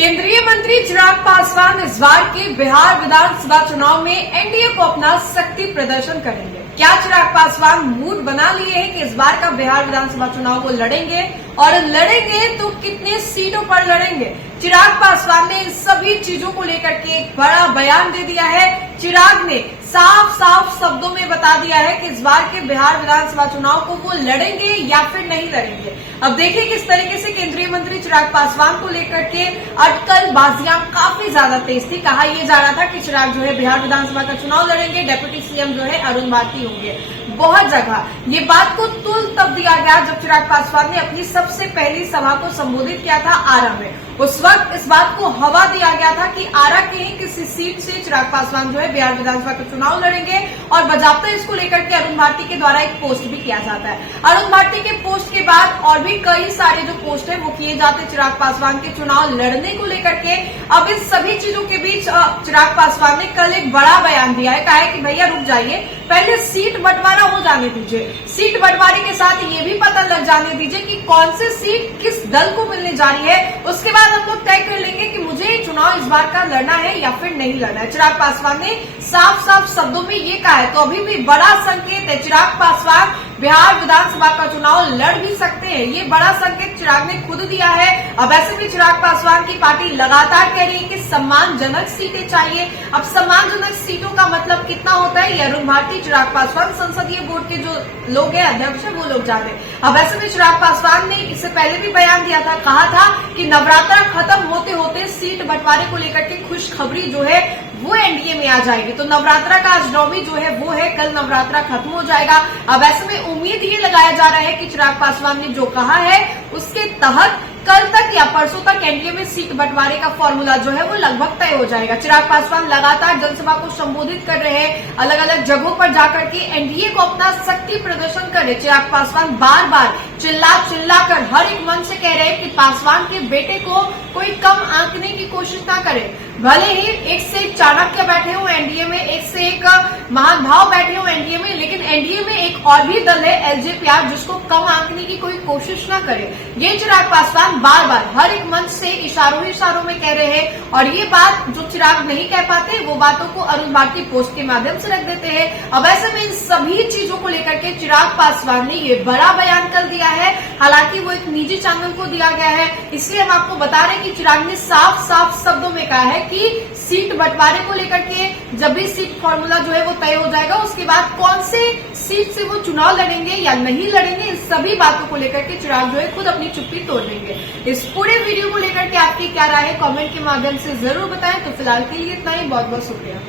केंद्रीय मंत्री चिराग पासवान इस बार के बिहार विधानसभा चुनाव में एनडीए को अपना शक्ति प्रदर्शन करेंगे। क्या चिराग पासवान मूड बना लिए हैं कि इस बार का बिहार विधानसभा चुनाव वो लड़ेंगे और लड़ेंगे तो कितने सीटों पर लड़ेंगे? चिराग पासवान ने इन सभी चीजों को लेकर के एक बड़ा बयान दे दिया है। चिराग ने साफ साफ शब्दों में बता दिया है कि इस बार के बिहार विधानसभा चुनाव को वो लड़ेंगे या फिर नहीं लड़ेंगे। अब देखिए किस तरीके से केंद्रीय मंत्री चिराग पासवान को लेकर के अटकलबाजियां काफी ज्यादा तेज थी। कहा यह जा रहा था कि चिराग जो है बिहार विधानसभा का चुनाव लड़ेंगे, डेप्यूटी सीएम जो है अरुण भारती होंगे। बहुत जगह ये बात को तुल तब दिया गया जब चिराग पासवान ने अपनी सबसे पहली सभा को संबोधित किया था आरा में। उस वक्त इस बात को हवा दिया गया था कि आरा के ही किसी सीट से चिराग पासवान जो है बिहार विधानसभा का चुनाव लड़ेंगे और बजाबता इसको लेकर के अरुण भारती के द्वारा एक पोस्ट भी किया जाता है। अरुण भारती के पोस्ट के बाद और भी कई सारे जो पोस्ट है वो किए जाते चिराग पासवान के चुनाव लड़ने को लेकर के। अब इन सभी चीजों के बीच चिराग पासवान ने कल एक बड़ा बयान दिया है। कहा है कि भैया रुक जाइए, पहले सीट बंटवारा हो जाने दीजिए। सीट बंटवारे के साथ ये भी पता लग जाने दीजिए कि कौन सी सीट किस दल को मिलने जा रही है। उसके बाद हम लोग तय कर लेंगे कि मुझे चुनाव इस बार का लड़ना है या फिर नहीं लड़ना है। चिराग पासवान ने साफ साफ शब्दों में ये कहा है। तो अभी भी बड़ा संकेत है, चिराग पासवान बिहार विधानसभा का चुनाव लड़ भी सकते हैं। ये बड़ा संकेत चिराग ने खुद दिया है। अब ऐसे में चिराग पासवान की पार्टी लगातार कह रही है कि सम्मानजनक सीटें चाहिए। अब सम्मानजनक सीटों का मतलब कितना होता है ये अरुण भारती, चिराग पासवान, संसदीय बोर्ड के जो लोग हैं अध्यक्ष है वो लोग जाने। अब ऐसे में चिराग पासवान ने इससे पहले भी बयान दिया था, कहा था कि नवरात्रा खत्म होते होते सीट बंटवारे को लेकर के खुशखबरी जो है वो एनडीए में आ जाएगी। तो नवरात्रा का आज नौवीं जो है वो है, कल नवरात्रा खत्म हो जाएगा। अब ऐसे में उम्मीद ये लगाया जा रहा है कि चिराग पासवान ने जो कहा है उसके तहत कल तक या परसों तक एनडीए में सीट बंटवारे का फॉर्मूला जो है वो लगभग तय हो जाएगा। चिराग पासवान लगातार जनसभा को संबोधित कर रहे हैं, अलग अलग जगहों पर जाकर के एनडीए को अपना शक्ति प्रदर्शन कर रहे। चिराग पासवान बार बार चिल्ला कर हर एक मंच से कह रहे हैं कि पासवान के बेटे को कोई कम आंकने की कोशिश ना करे। भले ही एक से एक चाणक्य बैठे हो एनडीए में, एक से एक महानुभाव बैठे हो एनडीए में, लेकिन एनडीए में एक और भी दल है एलजेपी जिसको कम आंकने की कोई कोशिश ना करे। ये चिराग पासवान बार बार हर एक मंच से इशारों में कह रहे हैं। और ये बात जो चिराग नहीं कह पाते वो बातों को अरुण भारती पोस्ट के माध्यम से रख देते हैं। अब ऐसे में इन सभी चीजों को लेकर के चिराग पासवान ने ये बड़ा बयान कर दिया है। हालांकि वो एक निजी चैनल को दिया गया है, इसलिए हम आपको बता रहे हैं कि चिराग ने साफ साफ शब्दों में कहा है कि सीट बंटवारे को लेकर के जब भी सीट फॉर्मूला जो है वो तय हो जाएगा उसके बाद कौन से सीट से वो चुनाव लड़ेंगे या नहीं लड़ेंगे, इन सभी बातों को लेकर के चिराग जो है खुद अपनी चुप्पी तोड़ देंगे। इस पूरे वीडियो को लेकर के आपकी क्या राय है कमेंट के माध्यम से जरूर बताएं। तो फिलहाल के लिए इतना ही, बहुत बहुत शुक्रिया।